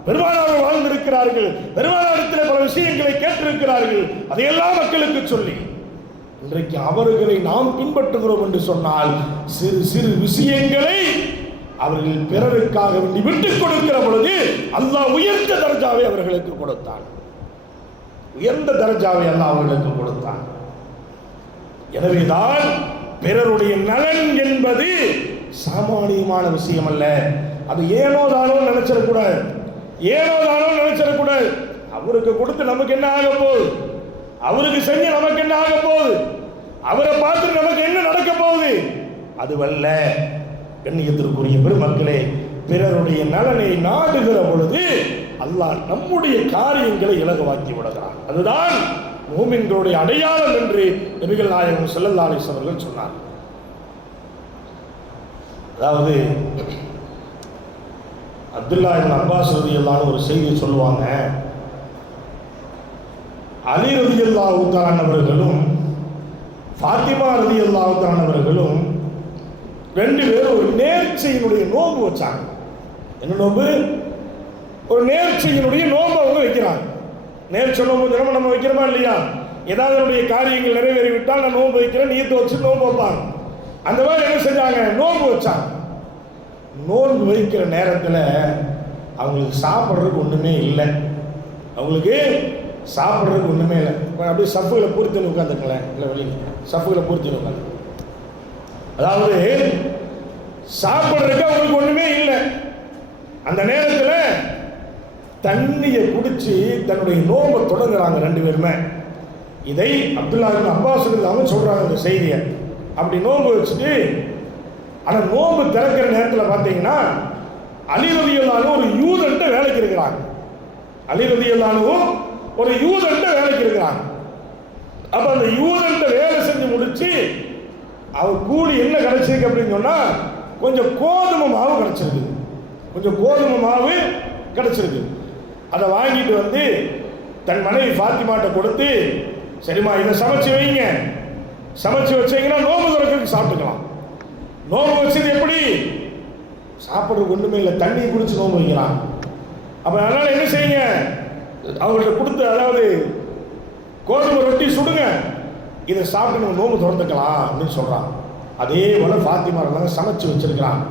பெருமானார் வாழ்ந்திருக்கிறார்கள், பெருமானாரிடத்தில் பல விஷயங்களை கேட்டிருக்கிறார்கள், அதையெல்லாம் மக்களுக்கு சொல்லி இன்றைக்கு அவர்களை நாம் பின்பற்றுகிறோம் என்று சொன்னால் சிறு சிறு விஷயங்களை அவர்கள் பிறருக்காக விட்டுக் கொடுக்கிற பொழுது அல்லாஹ் உயர்ந்த தரஜாவை அவர்களுக்கு கொடுத்தான். உயர்ந்த தரஜாவை அல்லாஹ் அவர்களுக்கு கொடுத்தான். எனவேதான் பிறருடைய நலன் என்பது சாமானியமான விஷயம் அல்ல. அது ஏனோதானோ நினைச்சிடக்கூடாது. அவருக்கு கொடுத்து நமக்கு என்ன ஆக போகுது? அவருக்கு செஞ்சு நமக்கு என்ன ஆக போகுது? அவரை பார்த்து நமக்கு என்ன நடக்க போகுது? அதுவல்ல. கண்ணியத்திற்குரிய பெருமக்களே, பிறருடைய நலனை நாடுகிற பொழுது அல்லாஹ் நம்முடைய காரியங்களை இலகுவாக்கி விடுகிறான். அதுதான் மூமின்களுடைய அடையாளம் என்று நபிகள் நாயகம் ஸல்லல்லாஹு அலைஹி வஸல்லம் அவர்கள் சொன்னார். அதாவது அப்துல்லா இப்னு அப்பாஸ் ரலியல்லாஹு ஒரு செய்தி சொல்லுவாங்க. அலி ரலியல்லாஹு தஆலா அவர்களும் ஃபாத்திமா ரலியல்லாஹு தஆலா அவர்களும் ரெண்டு பேரும் ஒரு நேர்ச்சையினுடைய நோன்பு வச்சாங்க. என்ன நோன்பு? ஒரு நேர்ச்சையினுடைய நோன்பு அவங்க வைக்கிறாங்க. நேர்ச்சை நோன்பு தினமும் நம்ம வைக்கிறோமா இல்லையா? ஏதாவது நம்முடைய காரியங்கள் நிறைவேறிவிட்டால் நான் நோன்பு வைக்கிறேன், நீயத்தை வச்சு நோன்பு வைப்பாங்க. அந்த மாதிரி என்ன செஞ்சாங்க? நோன்பு வச்சாங்க. நோன்பு வைக்கிற நேரத்தில் அவங்களுக்கு சாப்பிட்றதுக்கு ஒன்றுமே இல்லை. அப்படியே சஃப்புகளை பூர்த்தி உட்காந்துருக்கலேன், இல்லை வெளியில் சஃப்புகளை பூர்த்தி உட்காந்து, அதாவது சாப்பிட்றதுக்கு அவங்களுக்கு ஒன்றுமே இல்லை. அந்த நேரத்தில் தண்ணியை குடிச்சு தன்னுடைய நோம்பை தொடங்குறாங்க ரெண்டு பேருமே. இதை அப்துல்லா இப்னு அப்பாஸ் அவங்க சொல்றாங்க இந்த செய்தியை. அப்படி நோம்பு வச்சுட்டு, ஆனால் நோம்பு திறக்கிற நேரத்தில் பார்த்தீங்கன்னா அலி ரலியல்லாஹு அன்ஹு ஒரு யூதன்ட்ட வேலைக்கு இருக்கிறாங்க. அலி ரலியல்லாஹு அன்ஹு ஒரு யூதன்ட்ட வேலைக்கு இருக்கிறாங்க. அப்ப அந்த யூதன்ட்ட வேலை செஞ்சு முடிச்சு அவர் கூலி என்ன கிடைச்சிருக்கு அப்படின்னு சொன்னா கொஞ்சம் கோதுமை மாவு கிடைச்சிருக்கு. கொஞ்சம் கோதுமை மாவு கிடைச்சிருக்கு. அதை வாங்கிட்டு வந்து தன் மனைவி ஃபாத்திமாட்ட கொடுத்து, சரிம்மா இதை சமைச்சு வைங்க, சமைச்சு வச்சீங்கன்னா நோம்பு திறக்கிறதுக்கு சாப்பிட்டுக்கலாம். நோம்பு வச்சது எப்படி? சாப்பிட்றதுக்கு ஒன்றுமே இல்லை, தண்ணி குடிச்சு நோம்பு வைக்கலாம். அப்போ அதனால என்ன செய்யுங்க, அவங்கள்ட்ட கொடுத்து, அதாவது கோதுமை ரொட்டி சுடுங்க, இதை சாப்பிட்டு நம்ம நோம்பு திறந்துக்கலாம் அப்படின்னு சொல்கிறான். அதே போல் ஃபாத்திமா இருந்தாங்க, சமைச்சு வச்சிருக்கிறான்.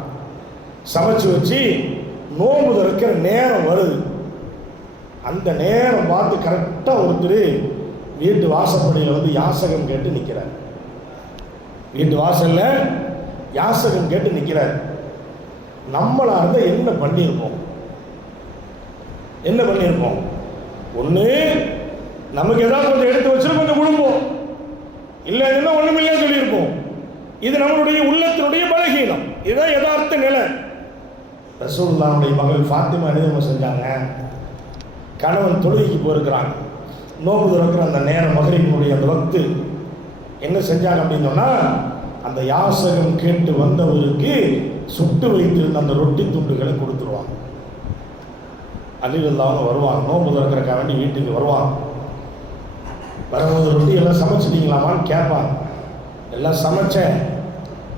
சமைச்சு வச்சு நோம்பு திறக்கிற நேரம் வருது. அந்த நேரம் பார்த்து கரெக்டாக ஒருத்தர் வீட்டு வாசப்படியில் வந்து யாசகம் கேட்டு நிற்கிறார். வீட்டு வாசல்ல யாசகம் கேட்டு நிற்கிறார். நம்மளா இருந்தால் என்ன பண்ணியிருப்போம்? என்ன பண்ணியிருப்போம்? ஒன்று நமக்கு ஏதாவது கொஞ்சம் எடுத்து வச்சுட்டு கொஞ்சம் விழும்போம், இல்லைன்னா ஒன்றுமில்லைன்னு சொல்லியிருப்போம். இது நம்மளுடைய உள்ளத்தினுடைய பலகீனம். இதுதான் யதார்த்த நிலை. ரசூலுல்லாஹ்வுடைய மகள் ஃபாத்திமா என்ன செஞ்சாங்க, கணவன் தொழுகைக்கு போயிருக்கிறாங்க, நோம்பு திறக்கிற அந்த நேரம் மகரிபினுடைய அந்த வக்து என்ன செஞ்சாங்க அப்படின்னு சொன்னால், அந்த யாசகம் கேட்டு வந்தவருக்கு சுட்டு வைத்திருந்த அந்த ரொட்டி துண்டுகளை கொடுத்துருவாங்க. அலி ரலியல்லாஹு அன்ஹு வருவாங்க, நோம்பு திறக்கிறக்காக வேண்டி வீட்டுக்கு வருவாங்க. வரும்போது ரொட்டி எல்லாம் சமைச்சிட்டீங்களாமான்னு கேட்பாங்க. எல்லாம் சமைச்சேன்,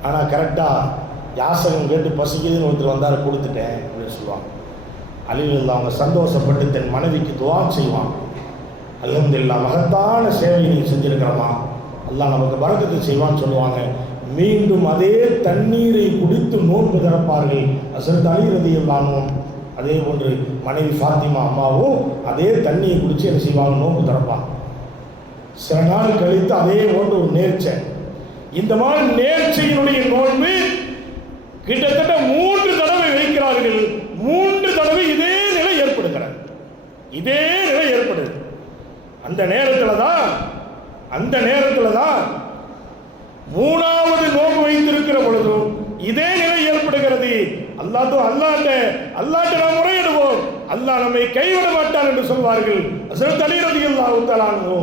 ஆனால் கரெக்டாக யாசகம் கேட்டு பசிக்குதுன்னு ஒருத்தர் வந்தார், கொடுத்துட்டேன் அப்படின்னு சொல்லுவாங்க. அலி ரலியல்லாஹு அவங்க சந்தோஷப்பட்டு தன் மனைவிக்கு துஆ செய்வான். அல்ஹம்துலில்லாஹ், மகத்தான சேவை நீ செஞ்சிருக்கிறோமா, அல்லாஹ் நமக்கு பரக்கத்தை செய்வான்னு சொல்லுவாங்க. மீண்டும் அதே தண்ணீரை குடித்து நோன்பு திறப்பார்கள். ஹஸரத் அலி ரலியல்லாஹு அன்ஹு அதே போன்று மனைவி ஃபாத்திமா அம்மாவும் அதே தண்ணியை குடித்து என்ன செய்வாங்க, நோன்பு திறப்பாங்க. சில நாள் கழித்து அதே போன்று ஒரு நேர்ச்சை. இந்த மாதிரி நேர்ச்சையினுடைய நோன்பு கிட்டத்தட்ட 3 தடவை வைக்கிறார்கள். 3 தடவை இதே நிலை ஏற்படுகிறது. இதே நிலை ஏற்படுது. அந்த நேரத்தில் தான் 3வது நோன்பு வைத்திருக்கிற பொழுதும் இதே நிலை ஏற்படுகிறது. அல்லாஹ்ட்ட நாம் முறையிடுவோம், அல்லாஹ் நம்மை கைவிட மாட்டான் என்று சொல்வார்கள். ஹஸரத் அலி ரலியல்லாஹு தஆலா அன்ஹு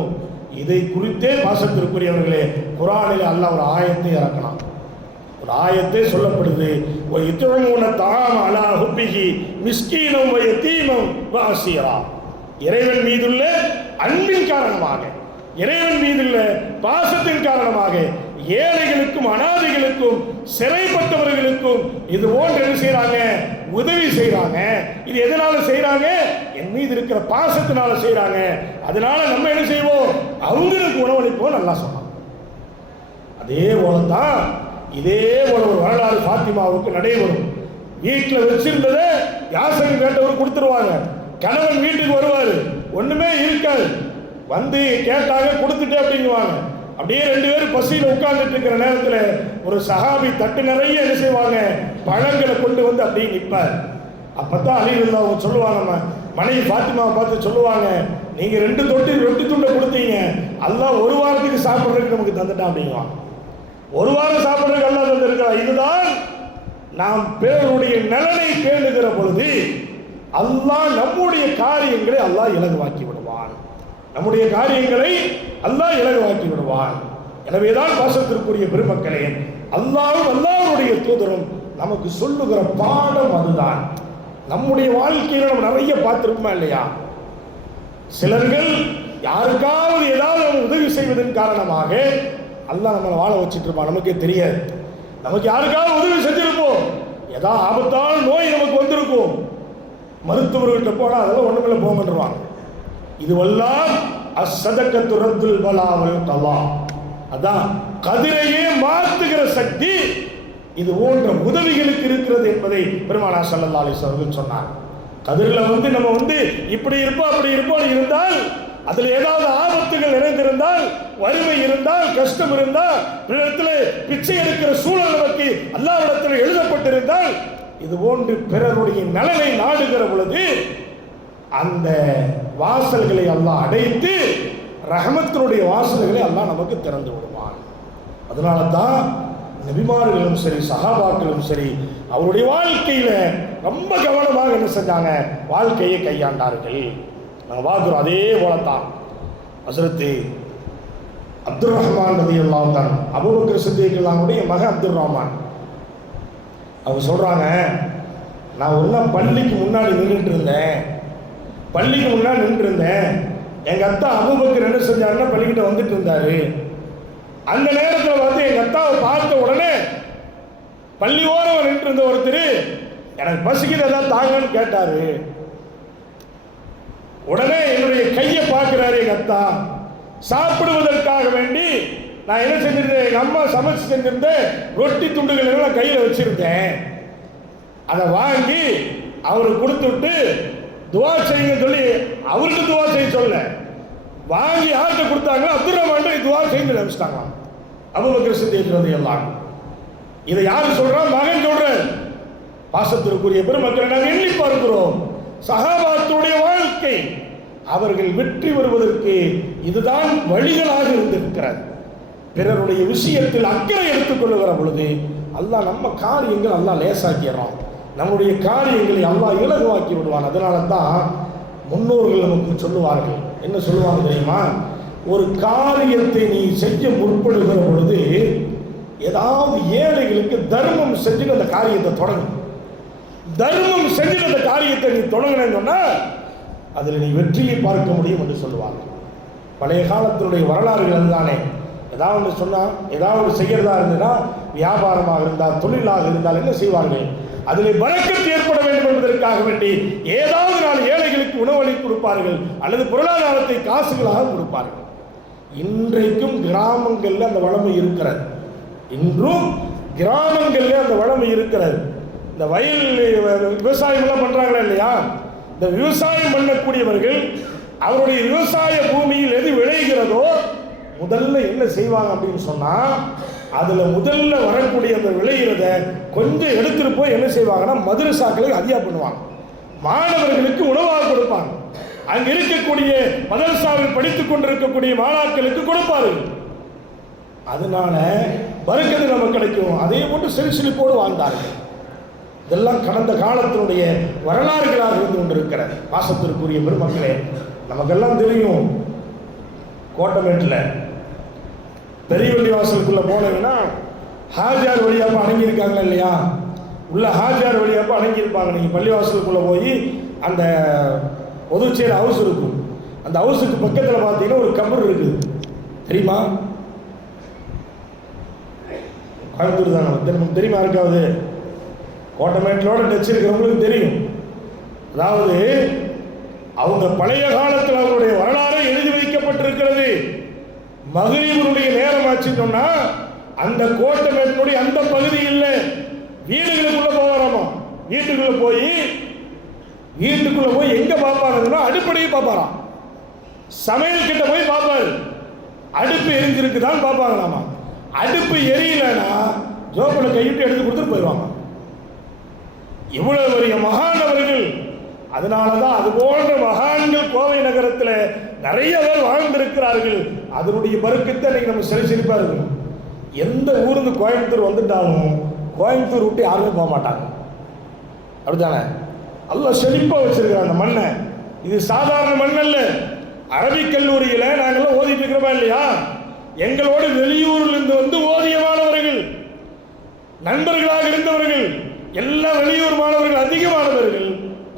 இதை குறித்தே பாசத்திற்குரியவர்களே, குர்ஆனில் அல்லாஹ் ஒரு ஆயத்தை இறக்கலாம். ஒரு ஆயத்தை சொல்லப்படுது, வயுத்இமூன தஆம அலா ஹுப்பிஹி மிஸ்கீனம் வயதீமம் வஅஸீரா. இறைவன் மீதுள்ள அன்பின் காரணமாக, இறைவன் மீதுள்ள பாசத்தின் காரணமாக ஏழைகளுக்கும் அனாதைகளுக்கும் சிறைப்பட்டவர்களுக்கும் இது போன்று என்ன செய்யறாங்க, உதவி செய்யறாங்க. இது எதனால செய்யறாங்க? என் மீது இருக்கிற பாசத்தினால செய்யறாங்க. அதனால நம்ம என்ன செய்வோம், அவங்களுக்கு உணவளிப்போம் நல்லா சொன்னாங்க. அதே போலதான் இதே போல ஒரு வரலாறு ஃபாத்திமாவுக்கு நடைபெறும். வீட்டில் வச்சிருந்ததை யாசகம் கேட்டவர் கொடுத்துருவாங்க. கணவன் வீட்டுக்கு வருவார், ஒண்ணுமே இருக்காது, வந்து கேட்டாங்க கொடுத்துட்டே அப்படிங்குவாங்க. அப்படியே 2 பேரும் பசியில் உட்கார்ந்துட்டு இருக்கிற நேரத்தில் ஒரு சஹாபி தட்டு நிறைய என்ன செய்வாங்க, பழங்களை கொண்டு வந்து அப்படியே நிற்பார். அப்பதான் அலி ரலியல்லாஹு அன்ஹு சொல்லுவாங்க, மனைவி ஃபாத்திமாவை பார்த்து சொல்லுவாங்க, நீங்க 2 ரொட்டி துண்டை கொடுத்தீங்க, அல்லாஹ் 1 வாரத்துக்கு சாப்பிட்றதுக்கு நமக்கு தந்துட்டான் அப்படிங்குவாங்க. 1 வாரம் சாப்பிட்றதுக்கு அல்லாஹ் தந்திருக்கிறார். இதுதான் நாம் பேருடைய நலனை பேணுகிற பொழுது அல்லாஹ் நம்முடைய காரியங்களை அல்லாஹ் இலகுவாக்கி விடுவான். நம்முடைய காரியங்களை அல்லாஹ் இலகுவாக்கி விடுவான். எனவேதான் பாசத்திற்குரிய பெருமக்களே, அல்லாஹ்வும் அல்லாஹ்வுடைய தூதரும் நமக்கு சொல்லுகிற பாடம் அதுதான். நம்முடைய வாழ்க்கையில நம்ம நிறைய பார்த்திருப்போமா இல்லையா? சிலர்கள் யாருக்காவது ஏதாவது உதவி செய்வதன் காரணமாக அல்லாஹ் நம்மளை வாழ வச்சுட்டு இருப்பான், நமக்கே தெரியாது. நமக்கு யாருக்காவது உதவி செஞ்சிருப்போம், ஏதாவது ஆபத்தான நோய் நமக்கு வந்திருக்கும், மருத்துவர்கிட்ட போனால் அதெல்லாம் ஒண்ணுமில்ல போங்கன்றுவாங்க. இதுவெல்லாம் அஸ்ஸதகத்து ரத்துல் பலாவல் கலா, அதான் கதிரையே மாற்றுகிற சக்தி இது போன்ற உதவிகளுக்கு இருக்கிறது என்பதை பெருமானார் ஸல்லல்லாஹு அலைஹி வஸல்லம் சொன்னார். கதிரில் வந்து நம்ம வந்து இப்படி இருப்போம் அப்படி இருப்போம் இருந்தால், அதில் ஏதாவது ஆபத்துகள் நிறைந்திருந்தால், வறுமை இருந்தால், கஷ்டம் இருந்தால், பிறத்தில் பிச்சை எடுக்கிற சூழல் நமக்கு அல்லாஹ்விடத்தில் எழுதப்பட்டிருந்தால், இது போன்று பிறருடைய நலனை நாடுகிற பொழுது அந்த வாசல்களை அல்லாஹ் அடைத்து ரஹமத்தினுடைய வாசல்களை அல்லாஹ் நமக்கு திறந்து விடுவான். அதனால தான் நபிமார்களும் சரி சஹாபாக்களும் சரி அவருடைய வாழ்க்கையில ரொம்ப கவனமாக என்ன செஞ்சாங்க, வாழ்க்கையை கையாண்டார்கள். நாங்கள் பார்க்குறோம். அதே போலத்தான் ஹஸ்ரத் அப்துல் ரஹ்மான் ரலியல்லாஹு தான் அபூபக்கர் சித்திக்குடைய மகன் அப்துல் ரஹ்மான் அவங்க சொல்றாங்க, நான் ஒரு நாள் பள்ளிக்கு முன்னாடி நின்றுட்டு இருந்தேன். எங்க அத்தா அபூபக்கர் என்ன செஞ்சாருன்னா பள்ளிக்கிட்ட வந்துட்டு இருந்தாரு. அந்த நேரத்தில் வந்து எங்க அத்தாவை பார்த்த உடனே பள்ளி ஓரம் நின்று இருந்த ஒருத்தர் எனக்கு பசிக்குது ஏதாவது தாங்கன்னு கேட்டாரு. உடனே என்னுடைய கையை பார்க்கிறாரு எங்க அத்தா. சாப்பிடுவதற்காக வேண்டி நான் என்ன செஞ்சிருந்தேன், எங்க அம்மா சமைச்சு செஞ்சிருந்தேன் ரொட்டி துண்டுகள் எல்லாம் கையில் வச்சிருந்தேன். அதை வாங்கி அவருக்கு கொடுத்து விட்டு துவா செய்யுங்க சொல்லி அவருக்கு துவா செய்ய சொல்ல, வாங்கி யார்கிட்ட கொடுத்தாங்க, அப்துல் ரஹ்மான் துவா செய்து நினைச்சிட்டாங்க. அபூபக்கர் சித்திக் ரலியல்லாஹு. இதை யாரு சொல்றா? மகன் சொல்றேன். பாசத்திற்குரிய பெருமக்களை நாங்கள் எண்ணி பார்க்கிறோம். சஹாபாத்துடைய வாழ்க்கை அவர்கள் வெற்றி வருவதற்கு இதுதான் வழிகளாக இருந்திருக்கிறது. பிறருடைய விஷயத்தில் அக்கறை எடுத்துக்கொள்ளுகிற பொழுது அல்லாஹ் நம்ம காரியங்கள் அல்லாஹ் லேசாக்கிறான், நம்முடைய காரியங்களை அல்லாஹ் இலகுவாக்கி விடுவான். அதனால தான் முன்னோர்கள் நமக்கு சொல்லுவார்கள், என்ன சொல்லுவாங்க தெரியுமா? ஒரு காரியத்தை நீ செய்ய முற்படுகிற பொழுது ஏதாவது ஏழைகளுக்கு தர்மம் செஞ்சுட்டு அந்த காரியத்தை தொடங்கு. தர்மம் செஞ்சுட்டு அந்த காரியத்தை நீ தொடங்கினேன்னு சொன்னா அதில் நீ வெற்றியை பார்க்க முடியும் என்று சொல்லுவாங்க. பழைய காலத்தினுடைய வரலாறுகள் அதுதானே. ஏதாவது சொன்னால் ஏதாவது செய்கிறதா இருந்ததுன்னா, வியாபாரமாக இருந்தால் தொழிலாக இருந்தால் என்ன செய்வார்கள், அதில் பரக்கத்து ஏற்பட வேண்டும் என்பதற்காக வேண்டி ஏதாவது நாள் ஏழைகளுக்கு உணவளி கொடுப்பார்கள் அல்லது பொருளாதாரத்தை காசுகளாக கொடுப்பார்கள். இன்றைக்கும் கிராமங்களில் அந்த வளமை இருக்கிறது. இன்றும் கிராமங்களில் அந்த வளமை இருக்கிறது. இந்த வயல் விவசாயம் எல்லாம் பண்றாங்களா இல்லையா, இந்த விவசாயம் பண்ணக்கூடியவர்கள் அவருடைய விவசாய பூமியில் எது விளைகிறதோ முதல்ல என்ன செய்வாங்க அப்படின்னு சொன்னா, அதுல முதல்ல வரக்கூடிய அந்த விளைகிறத கொஞ்சம் எடுத்துட்டு போய் என்ன செய்வாங்கன்னா மதரசாக்களுக்கு அதிகா பண்ணுவாங்க, மாணவர்களுக்கு உணவாக கொடுப்பாங்க. அங்க இருக்கக்கூடிய மதரசாவில் படித்துக் கொண்டிருக்கக்கூடிய மாணாக்களுக்கு கொடுப்பார்கள். அதனால பரக்கத்து நமக்கு கிடைக்கும். அதே போன்று செழிப்போடு வாழ்ந்தார்கள். இதெல்லாம் கடந்த காலத்தினுடைய வரலாறுகளாக இருந்து கொண்டிருக்கிறது. பாசத்திற்குரிய பெருமக்களே, நமக்கெல்லாம் தெரியும், கோட்டமேட்டில் பெரியவள்ளி வாசலுக்குள்ள போனீங்கன்னா ஹாஜியார் வழியாப்ப அடங்கியிருக்காங்களா இல்லையா, உள்ள ஹாஜியார் வழியாப்ப அடங்கியிருப்பாங்க. நீங்கள் பள்ளிவாசலுக்குள்ள போய் அந்த பொதுச்சேரி ஹவுஸ் இருக்கும், அந்த ஹவுஸுக்கு பக்கத்தில் பார்த்தீங்கன்னா ஒரு கபர் இருக்குது, தெரியுமா? கோயம்புத்தூர் தானே, தெரியுமா? இருக்காது, கோட்டமேட்டிலோட டச் இருக்கிறவங்களுக்கு தெரியும். அதாவது அவங்க பழைய காலத்தில் அவங்களுடைய வரலாறு எழுதி வைக்கப்பட்டிருக்கிறது. மகரீபனுடைய நேரம் ஆச்சுன்னா அந்த கோட்டமேட்டினுடைய அந்த பகுதி இல்லை, வீடுகளுக்குள்ள போவாராமா. வீட்டுக்குள்ள போய் எங்க பார்ப்பாங்கன்னா அடுப்படையை பார்ப்பாராம், சமையல் கிட்ட போய் பார்ப்பாரு, அடுப்பு எரிஞ்சிருக்குதான் பார்ப்பாங்களாமா. அடுப்பு எரியலன்னா ஜோப்பில் கையிட்டு எடுத்து கொடுத்துட்டு போயிடுவாங்க. இவ்வளவு பெரிய மகானவர்கள். அதனாலதான் அது போன்ற மகான்கள் கோவை நகரத்தில் நிறைய பேர் வாழ்ந்திருக்கிறார்கள். அதனுடைய பருக்கத்தை இன்னைக்கு நம்ம சிறப்பா இருக்கணும். எந்த ஊருக்கு கோயம்புத்தூர் வந்துட்டாலும் கோயம்புத்தூர் விட்டு யாருமே போக மாட்டாங்க, அப்படித்தானே? அல்லாஹ் செழிப்பா வச்சிருக்கிற அந்த மண்ணை. இது சாதாரண மண் அல்ல. அரபிக் கல்லூரியில நாங்கெல்லாம் ஓதிட்டு இருக்கிறோமா இல்லையா, எங்களோடு வெளியூரில் இருந்து வந்து ஓதிய மாணவர்கள், நண்பர்களாக இருந்தவர்கள் எல்லாம் வெளியூர் மாணவர்கள் அதிகமானவர்கள்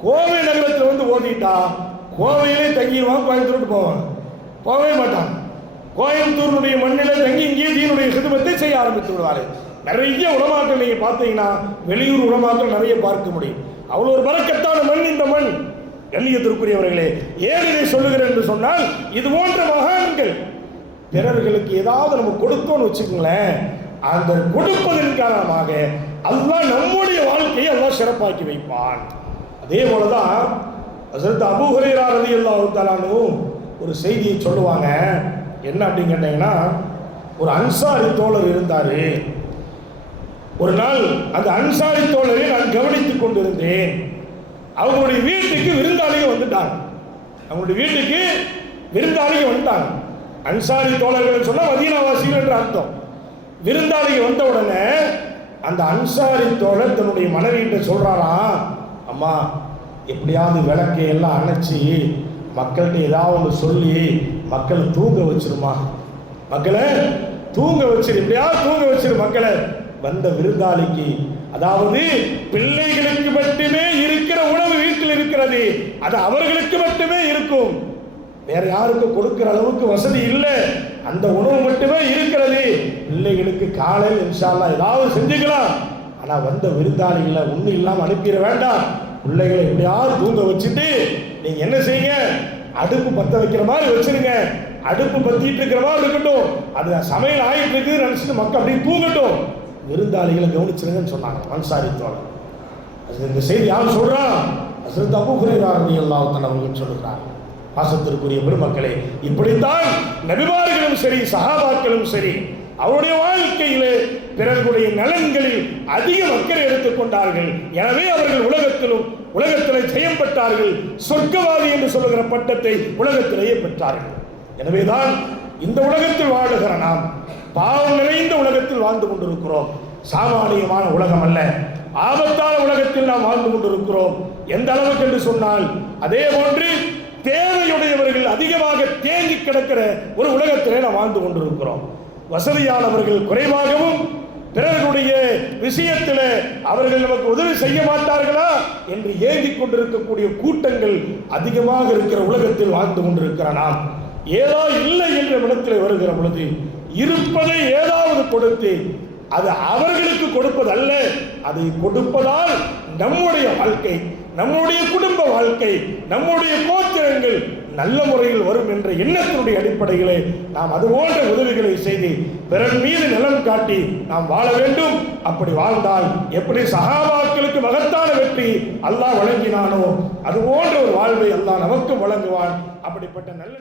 கோவை நகரத்தில் வந்து ஓதிட்டா கோவையிலே தங்கிடுவாங்க, கோயம்புத்தூர் போகவே மாட்டாங்க. கோயம்புத்தூருடைய மண்ணிலே தங்கி இங்கே தீனுடைய சிதுமத்தை செய்ய ஆரம்பித்து விடுவார்கள். நிறைய உலமாக்கள் நீங்க பார்த்தீங்கன்னா வெளியூர் உலமாக்கள் நிறைய பார்க்க முடியும். அவ்வளோ ஒரு பரக்கத்தான மண் இந்த மண். கண்ணியத்திற்குரியவர்களே, ஏன் இதை சொல்லுகிறேன் என்று சொன்னால், இது போன்ற மகான்கள் பிறர்களுக்கு ஏதாவது நம்ம கொடுத்தோம்னு வச்சுக்கோங்களேன், அந்த கொடுப்பதன் காரணமாக அல்லாஹ் நம்முடைய வாழ்க்கையை அல்லாஹ் சிறப்பாக்கி வைப்பான். அதே போலதான் ஹஜ்ரத் அபூ ஹுரைரா ரலியல்லாஹு தஆலா அன்ஹு ஒரு செய்தியை சொல்லுவாங்க. என்ன அப்படின்னு கேட்டீங்கன்னா, ஒரு அன்சாரி தோழர் இருந்தாரு. ஒரு நாள் அந்த அன்சாரி தோழரை நான் கவனித்துக் கொண்டிருந்தேன். அவங்களுடைய வீட்டுக்கு விருந்தாளிகள் வந்துட்டாங்க. அவங்களுடைய வீட்டுக்கு விருந்தாளிகள் வந்தாங்க. அன்சாரி தோழர்கள் சொன்னா மதீனாவாசிகள் என்று அர்த்தம். விருந்தாளிகள் வந்த உடனே அந்த அன்சாரி தோழர் தன்னுடைய மனைவியிட்ட சொல்றாராம், அம்மா எப்படியாவது விளக்கை எல்லாம் அணைச்சி மக்கள்கிட்ட ஏதாவது ஒன்று சொல்லி மக்களை தூங்க வச்சிருமா, மக்களை தூங்க வச்சிரு, எப்படியாவது தூங்க வச்சிரு மக்களை. வந்த விருந்தாளிக்கு, அதாவது பிள்ளைகளுக்கு மட்டுமே இருக்கிற உணவு வீட்டில் இருக்கிறது, அது அவர்களுக்கு மட்டுமே இருக்கும், வேற யாருக்கும் கொடுக்கிற அளவுக்கு வசதி இல்லை, அந்த உணவு மட்டுமே இருக்கிறது. பிள்ளைகளுக்கு காலையில் இன்ஷா அல்லாஹ் ஏதாவது செஞ்சுக்கலாம், ஆனா வந்த விருந்தாளிகளை ஒன்றும் இல்லாமல் அனுப்பிட வேண்டாம், பிள்ளைகளை எப்படியாவது தூங்க வச்சுட்டு நீங்க என்ன செய்யுங்க, அடுப்பு பற்ற வைக்கிற மாதிரி வச்சிருங்க, அடுப்பு பத்திட்டு இருக்கிற மாதிரி இருக்கட்டும், அது சமையல் ஆகிட்டு இருக்கு நினைச்சிட்டு மக்கள் அப்படியே தூங்கட்டும், விருந்தாளிகளை கவனிச்சிருங்கன்னு சொன்னாங்க அன்சாரி தோழர். இந்த செய்தி யார் சொல்றான்? ஹஸ்ரத் அபூ ஹுரைரா ரலியல்லாஹு தஆலா அவர்கள் சொல்லுகிறார். பாசத்திற்குரிய பெருமக்களே, இப்படித்தான் நபிமார்களும் சரி சஹாபாக்களும் சரி அவருடைய வாழ்க்கையிலே பிறர்களுடைய நலன்களில் அதிக அக்கறை எடுத்துக்கொண்டார்கள். எனவே அவர்கள் உலகத்திலே ஜெயம் பெற்றார்கள், சொர்க்கவாதி என்று சொல்லுகிற பட்டத்தை உலகத்திலேயே பெற்றார்கள். எனவேதான் இந்த உலகத்தில் வாழுகிற நாம் பாவம் நிறைந்த உலகத்தில் வாழ்ந்து கொண்டிருக்கிறோம். சாமானியமான உலகம் அல்ல, ஆபத்தான உலகத்தில் நாம் வாழ்ந்து கொண்டிருக்கிறோம். எந்த அளவுக்கு என்று சொன்னால், அதே போன்று தேவையுடையவர்கள் அதிகமாக தேங்கி கிடக்கிற ஒரு உலகத்திலே நாம் வாழ்ந்து கொண்டிருக்கிறோம். வசதியானவர்கள் குறைவாகவும் பிறர்களுடைய விஷயத்தில் அவர்கள் நமக்கு உதவி செய்ய மாட்டார்களா என்று ஏங்கிக் கொண்டிருக்கக்கூடிய கூட்டங்கள் அதிகமாக இருக்கிற உலகத்தில் வாழ்ந்து கொண்டிருக்கிற நாம் ஏதோ இல்லை என்ற இடத்தில் வருகிற பொழுது இருப்பதை ஏதாவது கொடுத்து அது அவர்களுக்கு கொடுப்பது அல்ல, அதை கொடுப்பதால் நம்முடைய வாழ்க்கை, நம்முடைய குடும்ப வாழ்க்கை, நம்முடைய கோத்திரங்கள் நல்ல முறையில் வரும் என்ற எண்ணத்தினுடைய அடிப்படையிலே நாம் அது போன்ற உதவிகளை செய்து பிறர் மீது நலம் காட்டி நாம் வாழ வேண்டும். அப்படி வாழ்ந்தால் எப்படி சஹாபாக்களுக்கு மகத்தான வெற்றி அல்லாஹ் வழங்கினானோ அது போன்ற ஒரு வாழ்வை அல்லாஹ் நமக்கு வழங்குவான். அப்படிப்பட்ட நல்ல